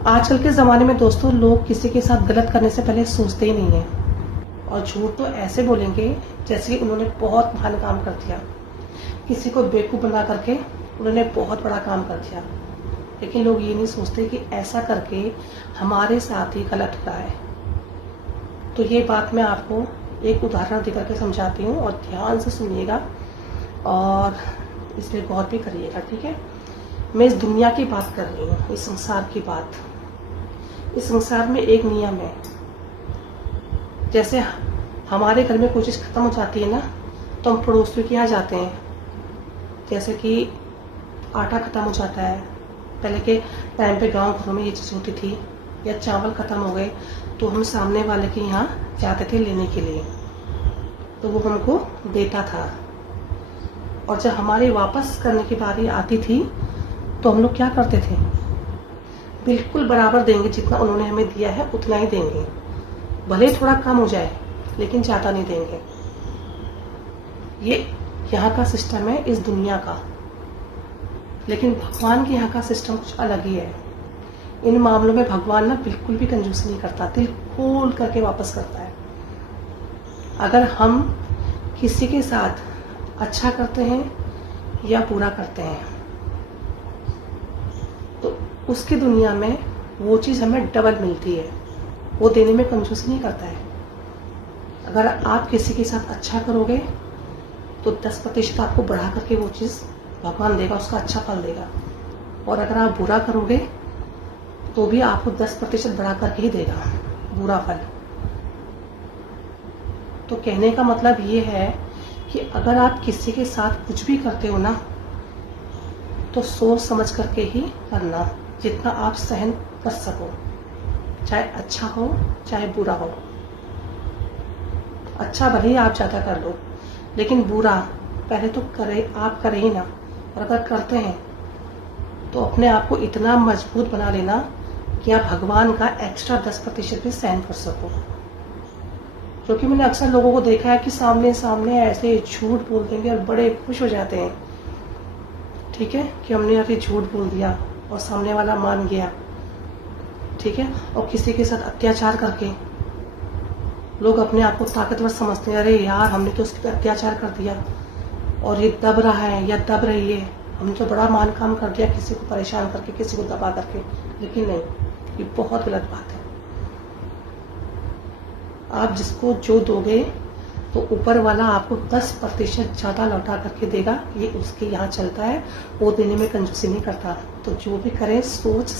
आजकल के ज़माने में दोस्तों लोग किसी के साथ गलत करने से पहले सोचते ही नहीं हैं, और झूठ तो ऐसे बोलेंगे जैसे कि उन्होंने बहुत महान काम कर दिया, किसी को बेवकूफ़ बना करके उन्होंने बहुत बड़ा काम कर दिया। लेकिन लोग ये नहीं सोचते कि ऐसा करके हमारे साथ ही गलत हो रहा है। तो ये बात मैं आपको एक उदाहरण देकर के समझाती हूँ, और ध्यान से सुनिएगा और इस पर गौर भी करिएगा, ठीक है। मैं इस दुनिया की बात कर रही हूँ, इस संसार की बात। इस संसार में एक नियम है, जैसे हमारे घर में कोई चीज़ खत्म हो जाती है ना, तो हम पड़ोसियों के यहाँ जाते हैं। जैसे कि आटा खत्म हो जाता है, पहले के टाइम पे गांव घरों में ये चीज़ होती थी, या चावल खत्म हो गए तो हम सामने वाले के यहाँ जाते थे लेने के लिए, तो वो हमको देता था। और जब हमारी वापस करने की बारी आती थी तो हम लोग क्या करते थे, बिल्कुल बराबर देंगे, जितना उन्होंने हमें दिया है उतना ही देंगे, भले थोड़ा कम हो जाए लेकिन ज़्यादा नहीं देंगे। ये यहाँ का सिस्टम है इस दुनिया का। लेकिन भगवान के यहाँ का सिस्टम कुछ अलग ही है। इन मामलों में भगवान ना बिल्कुल भी कंजूसी नहीं करता, दिल खोल करके वापस करता है। अगर हम किसी के साथ अच्छा करते हैं या बुरा करते हैं, तो उसकी दुनिया में वो चीज़ हमें डबल मिलती है। वो देने में कंजूसी नहीं करता है। अगर आप किसी के साथ अच्छा करोगे तो 10% आपको बढ़ा करके वो चीज़ भगवान देगा, उसका अच्छा फल देगा। और अगर आप बुरा करोगे तो भी आपको 10% बढ़ा करके ही देगा बुरा फल। तो कहने का मतलब ये है कि अगर आप किसी के साथ कुछ भी करते हो ना, तो सोच समझ करके ही करना, जितना आप सहन कर सको, चाहे अच्छा हो चाहे बुरा हो। अच्छा भले ही आप ज़्यादा कर लो, लेकिन बुरा पहले तो आप करें ही ना। और अगर करते हैं तो अपने आप को इतना मजबूत बना लेना कि आप भगवान का एक्स्ट्रा 10% भी सहन कर सको। क्योंकि मैंने अक्सर लोगों को देखा है कि सामने सामने ऐसे झूठ बोल देंगे और बड़े खुश हो जाते हैं, ठीक है, कि हमने अभी झूठ बोल दिया और सामने वाला मान गया, ठीक है। और किसी के साथ अत्याचार करके लोग अपने आप को ताकतवर समझते हैं, अरे यार हमने तो उसके पे अत्याचार कर दिया और ये दब रहा है या दब रही है, हमने तो बड़ा महान काम कर दिया, किसी को परेशान करके, किसी को दबा करके। लेकिन नहीं, ये बहुत गलत बात है। आप जिसको जो दोगे तो ऊपर वाला आपको 10% ज़्यादा लौटा करके देगा। ये उसके यहाँ चलता है, वो देने में कंजूसी नहीं करता। तो जो भी करें सोच